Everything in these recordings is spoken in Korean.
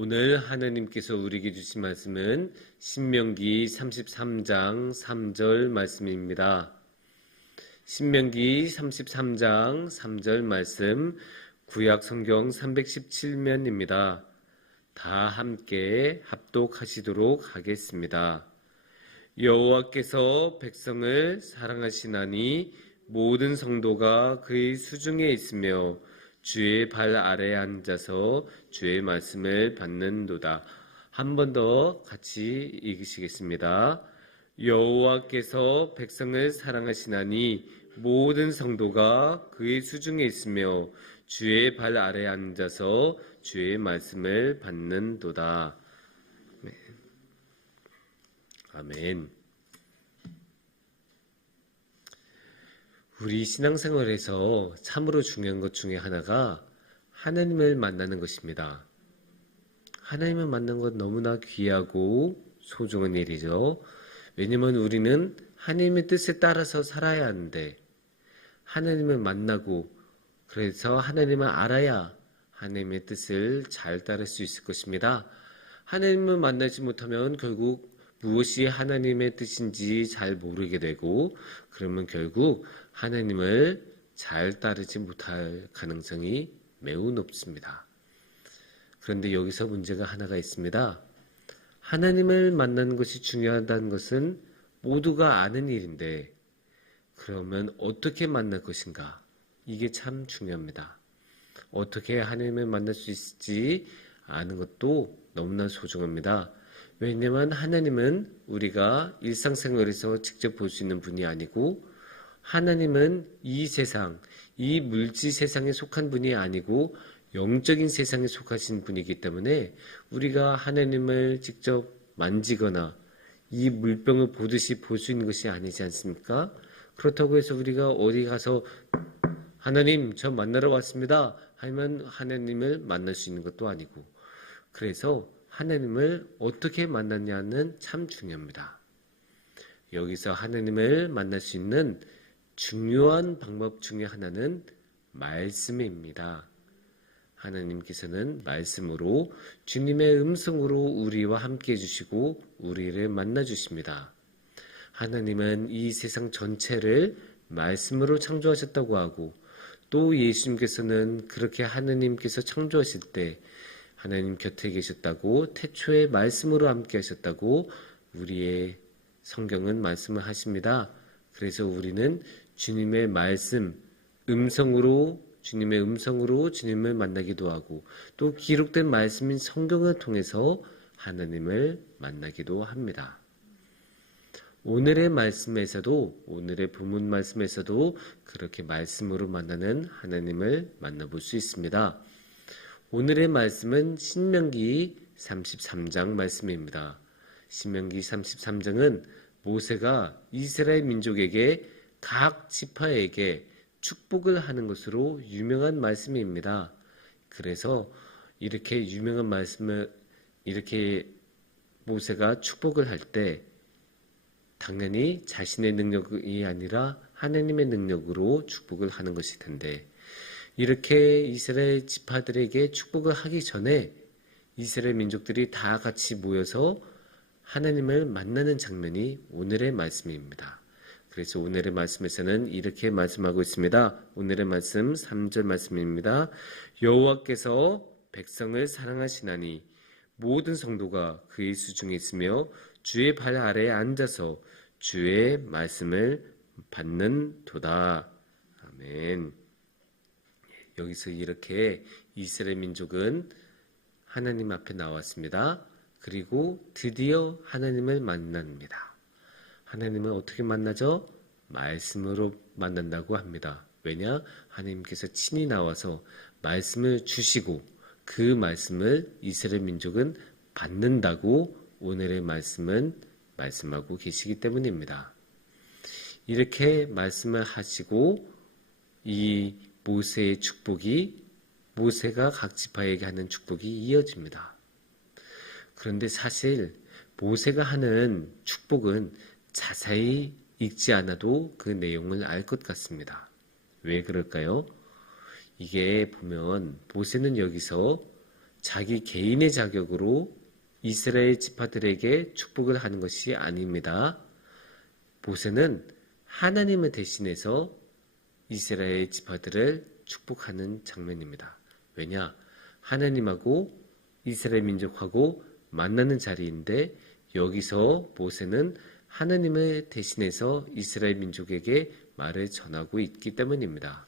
오늘 하나님께서 우리에게 주신 말씀은 신명기 33장 3절 말씀입니다. 신명기 33장 3절 말씀, 구약 성경 317면입니다. 다 함께 합독하시도록 하겠습니다. 여호와께서 백성을 사랑하시나니 모든 성도가 그의 수중에 있으며 주의 발 아래에 앉아서 주의 말씀을 받는도다. 한 번 더 같이 읽으시겠습니다. 여호와께서 백성을 사랑하시나니 모든 성도가 그의 수중에 있으며 주의 발 아래에 앉아서 주의 말씀을 받는도다. 아멘. 우리 신앙생활에서 참으로 중요한 것 중에 하나가 하나님을 만나는 것입니다. 하나님을 만나는 것 너무나 귀하고 소중한 일이죠. 왜냐하면 우리는 하나님의 뜻에 따라서 살아야 하는데 하나님을 만나고 그래서 하나님을 알아야 하나님의 뜻을 잘 따를 수 있을 것입니다. 하나님을 만나지 못하면 결국 무엇이 하나님의 뜻인지 잘 모르게 되고 그러면 결국 하나님을 잘 따르지 못할 가능성이 매우 높습니다. 그런데 여기서 문제가 하나가 있습니다. 하나님을 만나는 것이 중요하다는 것은 모두가 아는 일인데 그러면 어떻게 만날 것인가? 이게 참 중요합니다. 어떻게 하나님을 만날 수 있을지 아는 것도 너무나 소중합니다. 왜냐하면 하나님은 우리가 일상생활에서 직접 볼 수 있는 분이 아니고 하나님은 이 세상, 이 물질 세상에 속한 분이 아니고 영적인 세상에 속하신 분이기 때문에 우리가 하나님을 직접 만지거나 이 물병을 보듯이 볼 수 있는 것이 아니지 않습니까? 그렇다고 해서 우리가 어디 가서 하나님 저 만나러 왔습니다 하면 하나님을 만날 수 있는 것도 아니고 그래서 하나님을 어떻게 만났냐는 참 중요합니다. 여기서 하나님을 만날 수 있는 중요한 방법 중에 하나는 말씀입니다. 하나님께서는 말씀으로 주님의 음성으로 우리와 함께 해주시고 우리를 만나주십니다. 하나님은 이 세상 전체를 말씀으로 창조하셨다고 하고 또 예수님께서는 그렇게 하나님께서 창조하실 때 하나님 곁에 계셨다고 태초에 말씀으로 함께 하셨다고 우리의 성경은 말씀을 하십니다. 그래서 우리는 주님의 말씀, 주님의 음성으로 주님을 만나기도 하고 또 기록된 말씀인 성경을 통해서 하나님을 만나기도 합니다. 오늘의 말씀에서도 오늘의 본문 말씀에서도 그렇게 말씀으로 만나는 하나님을 만나볼 수 있습니다. 오늘의 말씀은 신명기 33장 말씀입니다. 신명기 33장은 모세가 이스라엘 민족에게 각 지파에게 축복을 하는 것으로 유명한 말씀입니다. 그래서 이렇게 유명한 말씀을 이렇게 모세가 축복을 할 때 당연히 자신의 능력이 아니라 하나님의 능력으로 축복을 하는 것일 텐데 이렇게 이스라엘 지파들에게 축복을 하기 전에 이스라엘 민족들이 다 같이 모여서 하나님을 만나는 장면이 오늘의 말씀입니다. 그래서 오늘의 말씀에서는 이렇게 말씀하고 있습니다. 오늘의 말씀 3절 말씀입니다. 여호와께서 백성을 사랑하시나니 모든 성도가 그의 수중에 있으며 주의 발 아래에 앉아서 주의 말씀을 받는도다. 아멘. 여기서 이렇게 이스라엘 민족은 하나님 앞에 나왔습니다. 그리고 드디어 하나님을 만납니다. 하나님은 어떻게 만나죠? 말씀으로 만난다고 합니다. 왜냐? 하나님께서 친히 나와서 말씀을 주시고 그 말씀을 이스라엘 민족은 받는다고 오늘의 말씀은 말씀하고 계시기 때문입니다. 이렇게 말씀을 하시고 이 모세의 축복이 모세가 각 지파에게 하는 축복이 이어집니다. 그런데 사실 모세가 하는 축복은 자세히 읽지 않아도 그 내용을 알 것 같습니다. 왜 그럴까요? 이게 보면 모세는 여기서 자기 개인의 자격으로 이스라엘 지파들에게 축복을 하는 것이 아닙니다. 모세는 하나님을 대신해서 이스라엘 지파들을 축복하는 장면입니다. 왜냐? 하나님하고 이스라엘 민족하고 만나는 자리인데 여기서 모세는 하나님을 대신해서 이스라엘 민족에게 말을 전하고 있기 때문입니다.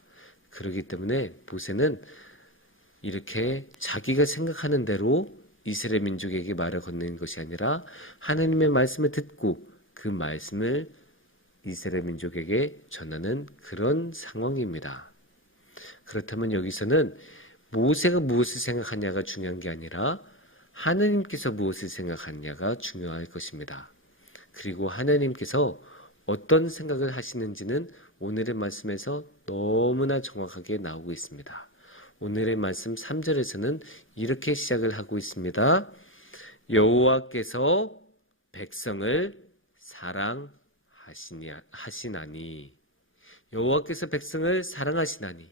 그렇기 때문에 모세는 이렇게 자기가 생각하는 대로 이스라엘 민족에게 말을 건네는 것이 아니라 하나님의 말씀을 듣고 그 말씀을 이스라엘 민족에게 전하는 그런 상황입니다. 그렇다면 여기서는 모세가 무엇을 생각하냐가 중요한 게 아니라 하나님께서 무엇을 생각하냐가 중요할 것입니다. 그리고 하나님께서 어떤 생각을 하시는지는 오늘의 말씀에서 너무나 정확하게 나오고 있습니다. 오늘의 말씀 3절에서는 이렇게 시작을 하고 있습니다. 여호와께서 백성을 사랑하시나니 여호와께서 백성을 사랑하시나니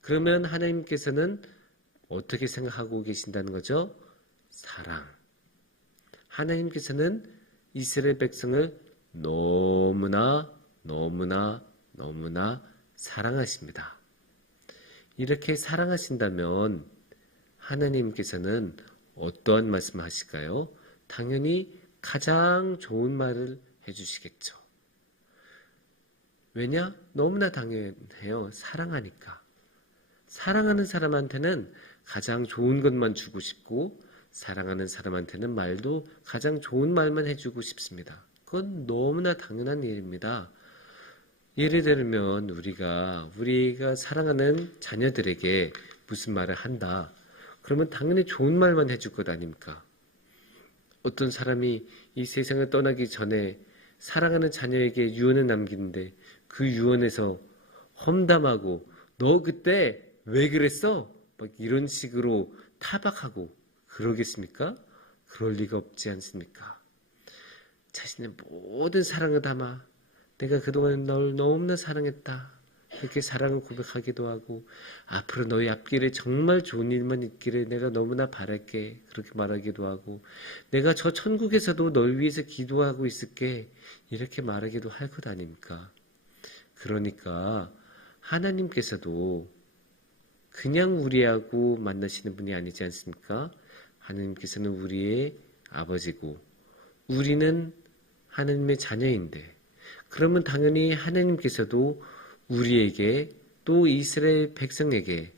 그러면 하나님께서는 어떻게 생각하고 계신다는 거죠? 사랑. 하나님께서는 이스라엘 백성을 너무나 사랑하십니다. 이렇게 사랑하신다면 하나님께서는 어떠한 말씀을 하실까요? 당연히 가장 좋은 말을 해주시겠죠. 왜냐? 너무나 당연해요. 사랑하니까. 사랑하는 사람한테는 가장 좋은 것만 주고 싶고 사랑하는 사람한테는 말도 가장 좋은 말만 해주고 싶습니다. 그건 너무나 당연한 일입니다. 예를 들면 우리가 사랑하는 자녀들에게 무슨 말을 한다. 그러면 당연히 좋은 말만 해줄 것 아닙니까? 어떤 사람이 이 세상을 떠나기 전에 사랑하는 자녀에게 유언을 남기는데 그 유언에서 험담하고 너 그때 왜 그랬어? 막 이런 식으로 타박하고 그러겠습니까? 그럴 리가 없지 않습니까? 자신의 모든 사랑을 담아 내가 그동안 널 너무나 사랑했다. 이렇게 사랑을 고백하기도 하고 앞으로 너희 앞길에 정말 좋은 일만 있기를 내가 너무나 바랄게. 그렇게 말하기도 하고 내가 저 천국에서도 널 위해서 기도하고 있을게. 이렇게 말하기도 할 것 아닙니까? 그러니까 하나님께서도 그냥 우리하고 만나시는 분이 아니지 않습니까? 하나님께서는 우리의 아버지고 우리는 하나님의 자녀인데 그러면 당연히 하나님께서도 우리에게 또 이스라엘 백성에게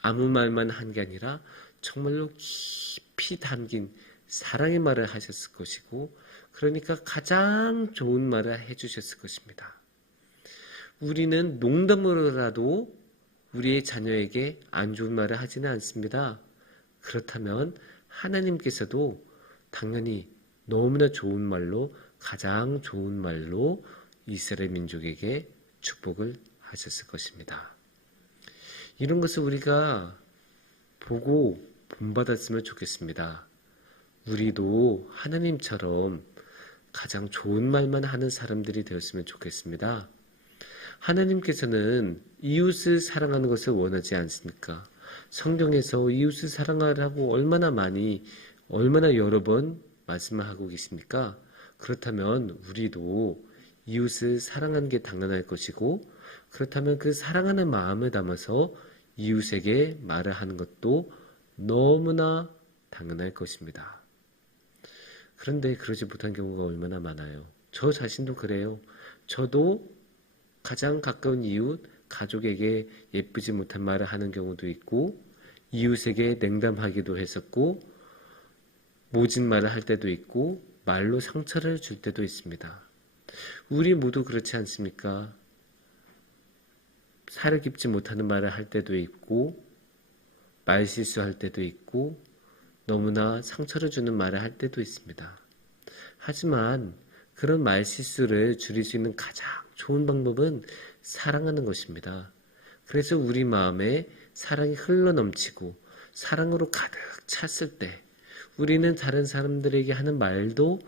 아무 말만 한 게 아니라 정말로 깊이 담긴 사랑의 말을 하셨을 것이고 그러니까 가장 좋은 말을 해주셨을 것입니다. 우리는 농담으로라도 우리의 자녀에게 안 좋은 말을 하지는 않습니다. 그렇다면 하나님께서도 당연히 너무나 좋은 말로 가장 좋은 말로 이스라엘 민족에게 축복을 하셨을 것입니다. 이런 것을 우리가 보고 본받았으면 좋겠습니다. 우리도 하나님처럼 가장 좋은 말만 하는 사람들이 되었으면 좋겠습니다. 하나님께서는 이웃을 사랑하는 것을 원하지 않습니까? 성경에서 이웃을 사랑하라고 얼마나 여러 번 말씀을 하고 계십니까? 그렇다면 우리도 이웃을 사랑하는 게 당연할 것이고 그렇다면 그 사랑하는 마음을 담아서 이웃에게 말을 하는 것도 너무나 당연할 것입니다. 그런데 그러지 못한 경우가 얼마나 많아요. 저 자신도 그래요. 저도 가장 가까운 이웃, 가족에게 예쁘지 못한 말을 하는 경우도 있고 이웃에게 냉담하기도 했었고 모진 말을 할 때도 있고 말로 상처를 줄 때도 있습니다. 우리 모두 그렇지 않습니까? 살을 깊지 못하는 말을 할 때도 있고 말실수할 때도 있고 너무나 상처를 주는 말을 할 때도 있습니다. 하지만 그런 말실수를 줄일 수 있는 가장 좋은 방법은 사랑하는 것입니다. 그래서 우리 마음에 사랑이 흘러넘치고 사랑으로 가득 찼을 때 우리는 다른 사람들에게 하는 말도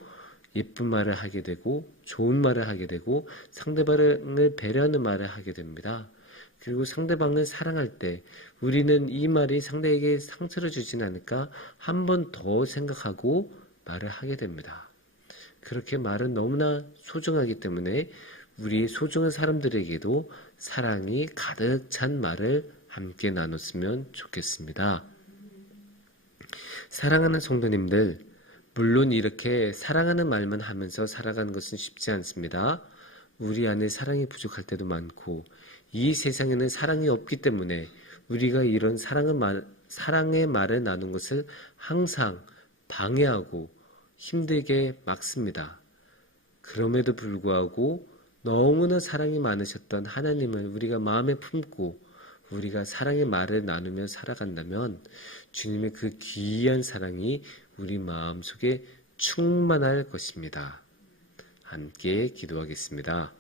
예쁜 말을 하게 되고 좋은 말을 하게 되고 상대방을 배려하는 말을 하게 됩니다. 그리고 상대방을 사랑할 때 우리는 이 말이 상대에게 상처를 주진 않을까 한 번 더 생각하고 말을 하게 됩니다. 그렇게 말은 너무나 소중하기 때문에 우리 소중한 사람들에게도 사랑이 가득 찬 말을 함께 나눴으면 좋겠습니다. 사랑하는 성도님들, 물론 이렇게 사랑하는 말만 하면서 살아가는 것은 쉽지 않습니다. 우리 안에 사랑이 부족할 때도 많고 이 세상에는 사랑이 없기 때문에 우리가 이런 사랑의 말을 나눈 것을 항상 방해하고 힘들게 막습니다. 그럼에도 불구하고 너무나 사랑이 많으셨던 하나님을 우리가 마음에 품고 우리가 사랑의 말을 나누며 살아간다면 주님의 그 귀한 사랑이 우리 마음속에 충만할 것입니다. 함께 기도하겠습니다.